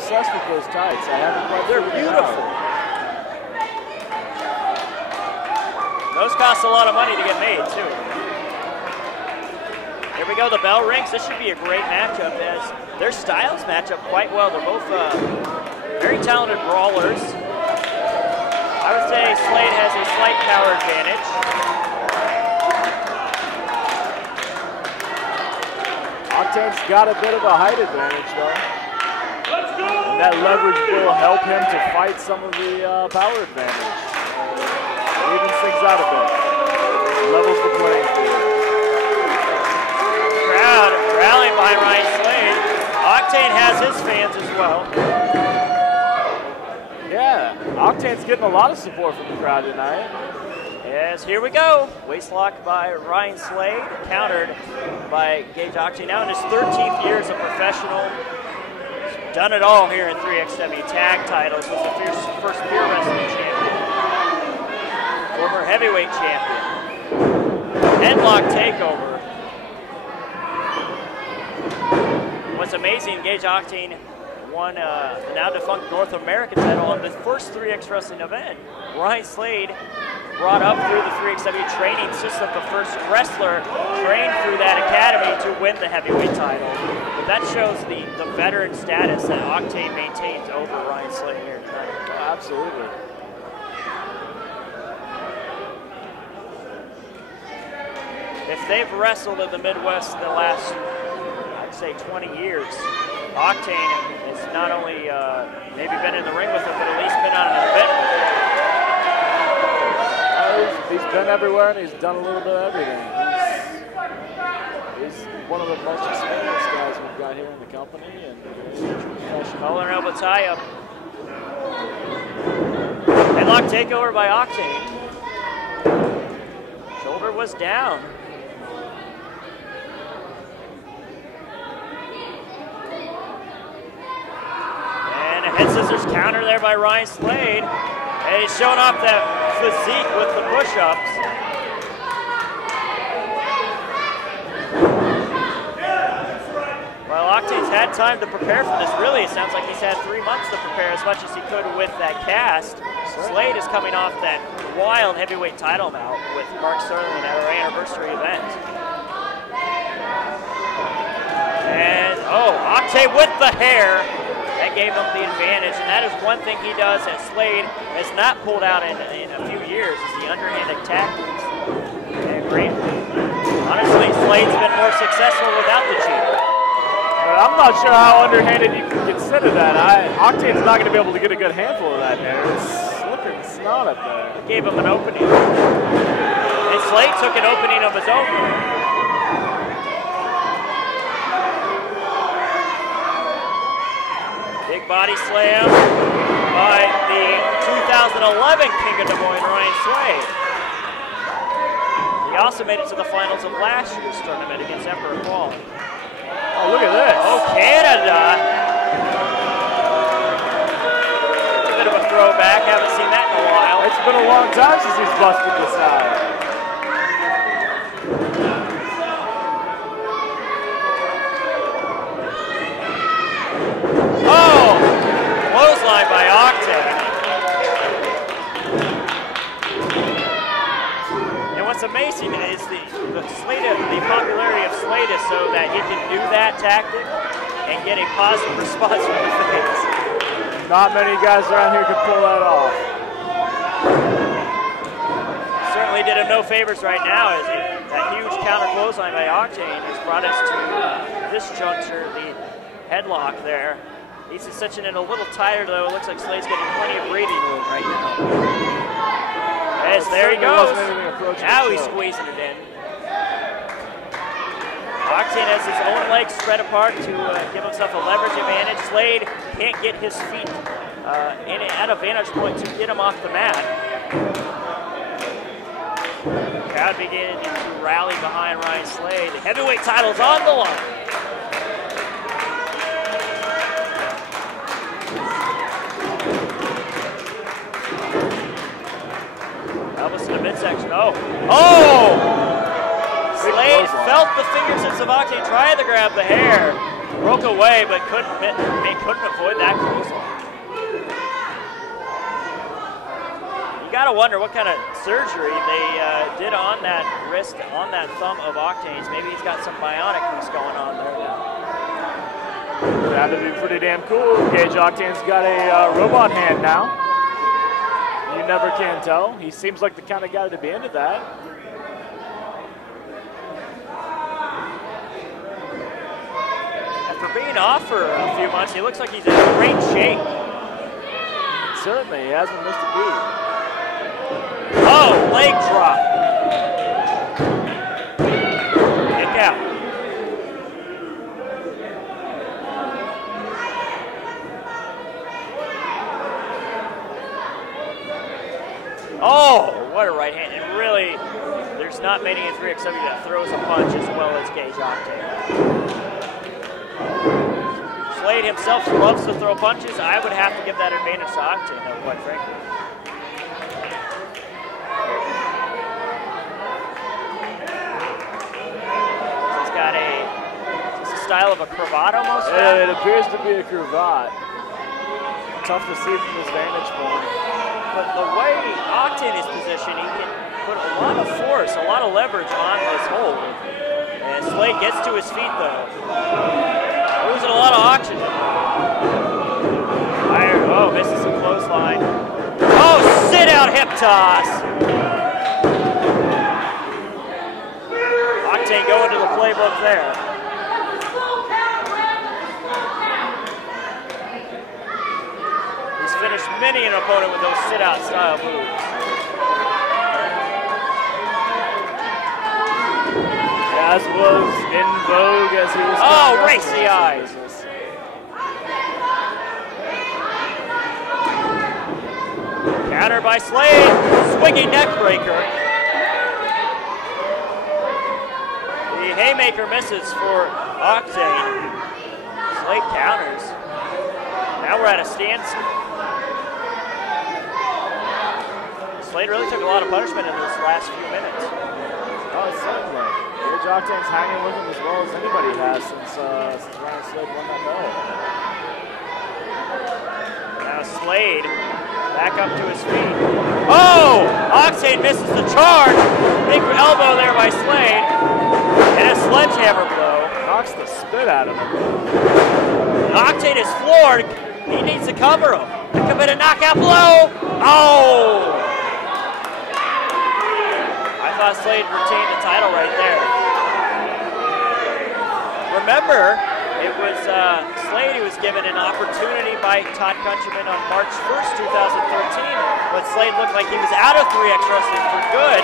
obsessed with those tights. I haven't quite. They're beautiful. Those cost a lot of money to get made, too. Here we go, the bell rings. This should be a great matchup as their styles match up quite well. They're both very talented brawlers. I would say Slade has a slight power advantage. Octane's got a bit of a height advantage, though. Let's go! And that leverage will help him to fight some of the power advantage. Evens things out a bit. Levels the playing field. Crowd rallying behind Ryan Slade. Octane has his fans as well. Yeah, Octane's getting a lot of support from the crowd tonight. Yes, here we go. Waistlock by Ryan Slade, countered by Gage Octane. Now in his 13th year as a professional. He's done it all here in 3XW tag titles. Was the first pure wrestling champion. Former heavyweight champion. Headlock takeover. What's amazing, Gage Octane won the now defunct North American title on the first 3X Wrestling event. Ryan Slade brought up through the 3XW training system, the first wrestler trained through that academy to win the heavyweight title. But that shows the veteran status that Octane maintains over Ryan Slade here tonight. Oh, absolutely. If they've wrestled in the Midwest in the last, I'd say 20 years, Octane has not only maybe been in the ring with him, but at least been on an event with him. He's been everywhere and he's done a little bit of everything. He's one of the most experienced guys we've got here in the company, and he's professional. Collar and elbow tie up. Headlock takeover by Octane. Shoulder was down. And a head scissors counter there by Ryan Slade. And he's showing off that physique with the push-ups. Well, Octane's had time to prepare for this. Really, it sounds like he's had 3 months to prepare as much as he could with that cast. Slade is coming off that wild heavyweight title bout with Mark Sterling at our anniversary event. And, oh, Octane with the hair. That gave him the advantage, and that is one thing he does that Slade has not pulled out in a few years, is the underhanded tactics. And great. Honestly, Slade's been more successful without the cheat. I'm not sure how underhanded you can consider that. Octane's not going to be able to get a good handful of that there. It's slipping snot up there. It gave him an opening. And Slade took an opening of his own. Big body slam by the 2011 King of Des Moines, Ryan Slade. He also made it to the finals of last year's tournament against Emperor Paul. Oh, look at this. Oh, Canada. It's a bit of a throwback. Haven't seen that in a while. It's been a long time since he's busted this out. Oh, clothesline by Octane. And what's amazing is the popularity of Slade is so that he can do that tactic and get a positive response from the fans. Not many guys around here can pull that off. Certainly did him no favors right now, as that huge counter clothesline by Octane has brought us to this juncture, the headlock there. He's cinching it a little tighter, though. It looks like Slade's getting plenty of breathing room right now. Yes, there he goes. Now he's squeezing it in. Octane has his own legs spread apart to give himself a leverage advantage. Slade can't get his feet at a vantage point to get him off the mat. The crowd beginning to rally behind Ryan Slade. The heavyweight title's on the line. Elbows to the midsection. Oh! Oh! Slade felt the fingertips of Octane trying to grab the hair. Broke away, but couldn't avoid that clothesline. You gotta wonder what kind of surgery they did on that wrist, on that thumb of Octane's. Maybe he's got some bionicness going on there now. That would be pretty damn cool. Gage Octane's got a robot hand now. You never can tell. He seems like the kind of guy to be into that. For being off for a few months, he looks like he's in great shape. Certainly, he hasn't missed a beat. Oh, leg drop. Kick out. Oh, what a right hand. And really, there's not many in 3XW that throws a punch as well as Gage Octane. Slade himself loves to throw punches. I would have to give that advantage to Octane, though, quite frankly. He's got is this a style of a cravat almost? Yeah, it appears to be a cravat. Tough to see from this vantage point. But the way Octane is positioned, he can put a lot of force, a lot of leverage on this hold. And Slade gets to his feet, though. Losing a lot of oxygen. Oh, misses a clothesline. Oh, sit out hip toss. Octane going to the playbook there. He's finished many an opponent with those sit out style moves. As was in vogue as he was. Oh, race the eyes. Countered by Slade, swinging neck breaker. The haymaker misses for Octane. Slade counters. Now we're at a standstill. Slade really took a lot of punishment in this last few minutes. Oh, certainly. Gage Octane's hanging with him as well as anybody has since Ryan Slade won that belt. Now Slade back up to his feet. Oh! Octane misses the charge. Big elbow there by Slade. And a sledgehammer blow. Knocks the spit out of him. Octane is floored. He needs to cover him. It could have been a knockout blow. Oh! I thought Slade retained the title right there. Remember, it was Slade who was given an opportunity by Todd Countryman on March 1st, 2013, when Slade looked like he was out of 3X Wrestling for good.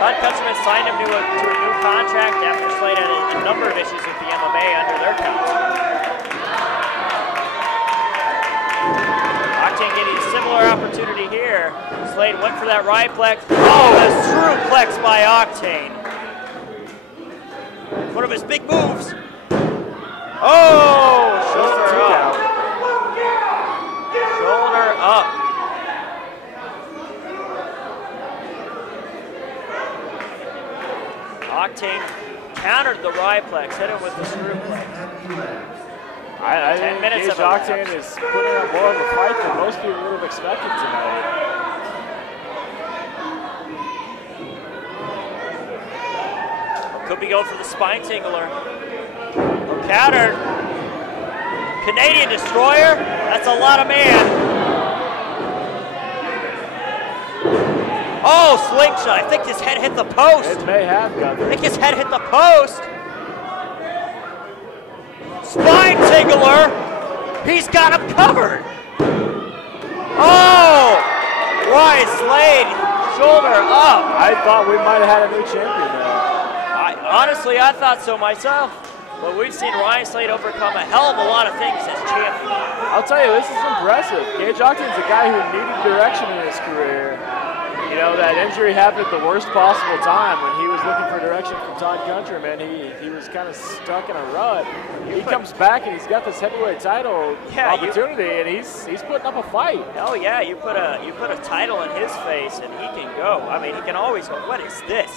Todd Countryman signed him to a new contract after Slade had a number of issues with the MMA under their counsel. Octane getting a similar opportunity here. Slade went for that Ryplex. Oh, a Screwplex by Octane. One of his big moves. Oh, shoulder up. Shoulder up. Octane countered the Ryplex, hit him with the Screwplex. I 10 think minutes Gage of a match. Octane is putting up more of a fight than most people would have expected tonight. Could be going for the spine tingler. Counter. Canadian Destroyer. That's a lot of man. Oh, slingshot. I think his head hit the post. It may have, Guthrie. I think his head hit the post. Spine tingler. He's got him covered. Oh! Ryan Slade, shoulder up. I thought we might have had a new champion there. Honestly, I thought so myself. But we've seen Ryan Slade overcome a hell of a lot of things as champion. I'll tell you, this is impressive. Gage Octane's a guy who needed direction in his career. You know, that injury happened at the worst possible time when he was looking for direction from Todd Countryman. He was kind of stuck in a rut. He comes back and he's got this heavyweight title opportunity, and he's putting up a fight. Oh yeah, you put a title in his face and he can go. I mean, he can always go. What is this?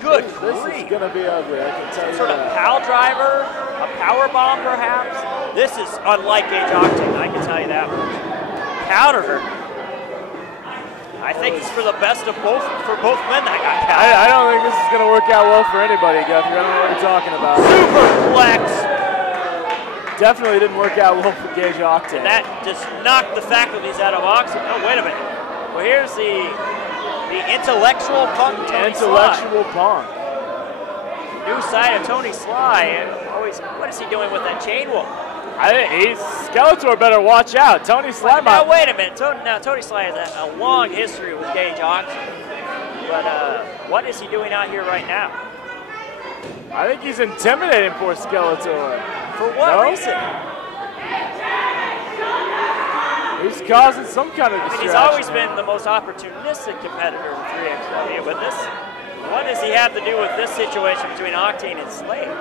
Good This grief. is going to be ugly, I can tell you Sort of that. pal driver, a power bomb perhaps. This is unlike Gage Octane, I can tell you that much. Countered her. I think it's for the best of both men that got countered. I don't think this is going to work out well for anybody, Guthrie. I don't know what you're talking about. Superplex. Definitely didn't work out well for Gage Octane. That just knocked the faculties out of Octane. Oh, wait a minute. Well, here's the intellectual punk, Tony Intellectual punk. Sly. New side of Tony Sly. Always, what is he doing with that chain whoop? Skeletor better watch out. Tony Sly. Now wait a minute. Tony Sly has a long history with Gage Octane. But what is he doing out here right now? I think he's intimidating poor Skeletor. For what reason? He's causing some kind of distraction. He's always been the most opportunistic competitor in 3XW, but what does he have to do with this situation between Octane and Slade?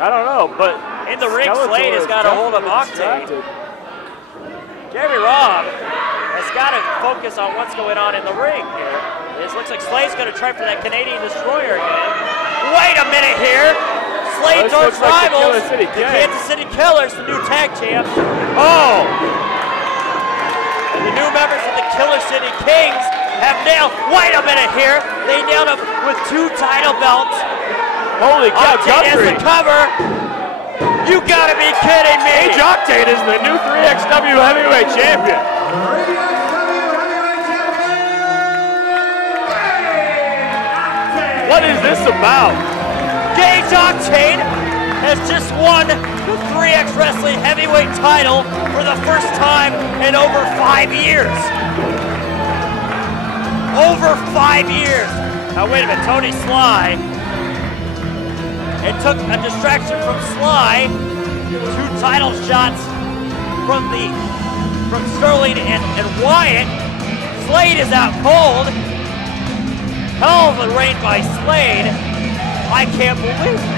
I don't know, but in the ring, Slade has got a hold of Octane. Jeremy Robb has got to focus on what's going on in the ring here. It looks like Slade's going to try for that Canadian Destroyer again. Wait a minute here. Slade's arch rivals, the Kansas City Killers, the new tag champs. Oh! And the new members of the Killer City Kings have nailed, wait a minute here. They nailed him with 2 title belts. Holy cow, Octane has the cover. You gotta be kidding me. Gage Octane is the new 3XW heavyweight champion. What is this about? Gage Octane has just won the 3X Wrestling heavyweight title for the first time in over 5 years. Over 5 years. Now wait a minute, Tony Sly. It took a distraction from Sly, 2 title shots from Sterling and Wyatt. Slade is out cold. Hell of a reign by Slade. I can't believe it.